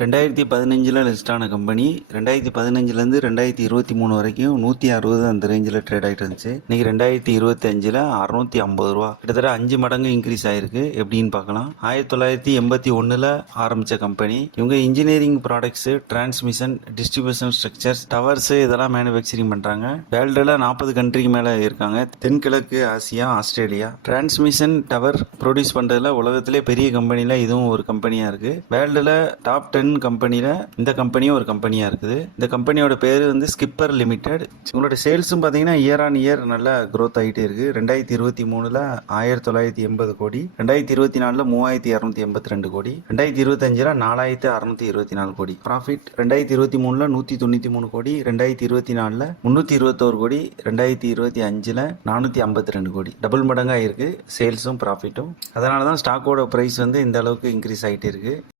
2015 list ஆன company 2015லேருந்து 2023 வரைக்கும் 160 அந்த ரேஞ்சில் ட்ரேட் ஆகிட்டு இருந்துச்சு. இன்னைக்கு 2025 650 ரூபா, கிட்டத்தட்ட 5 மடங்கு இன்க்ரீஸ் ஆயிருக்கு. எப்படின்னு பார்க்கலாம். 1981 ஆரம்பிச்ச கம்பெனி. இவங்க engineering products, transmission, distribution structures, towers இதெல்லாம் மேனுஃபேக்சரிங் பண்றாங்க. வேர்ல்டுல 40 கண்ட்ரிக்கு மேல இருக்காங்க. தென்கிழக்கு Asia, Australia. Transmission tower produce பண்றதுல உலகத்திலே பெரிய கம்பெனில இதுவும் ஒரு கம்பெனியா இருக்கு. வேர்ல்டுல டாப் 10 கம்பெனில இந்த கம்பெனியும் ஒரு கம்பெனியா இருக்குது. இந்த கம்பெனியோட பேரு ஸ்கிப்பர் லிமிடெட். உங்களோட சேல்ஸும் பாத்தீங்கன்னா இயர் ஆன் இயர் நல்லா growth ஆகிட்டே இருக்கு. 2023 1980 கோடி, 2024 3282 கோடி, 2025 4624 கோடி. ப்ராஃபிட் 2023 193 கோடி, 2024 321 கோடி, 2025 452 கோடி. டபுள் மடங்கா இருக்கு சேல்ஸும் ப்ராஃபிட்டும். அதனால தான் ஸ்டாக்கோட பிரைஸ் இந்த அளவுக்கு இன்க்ரீஸ் ஆகிட்டே இருக்கு.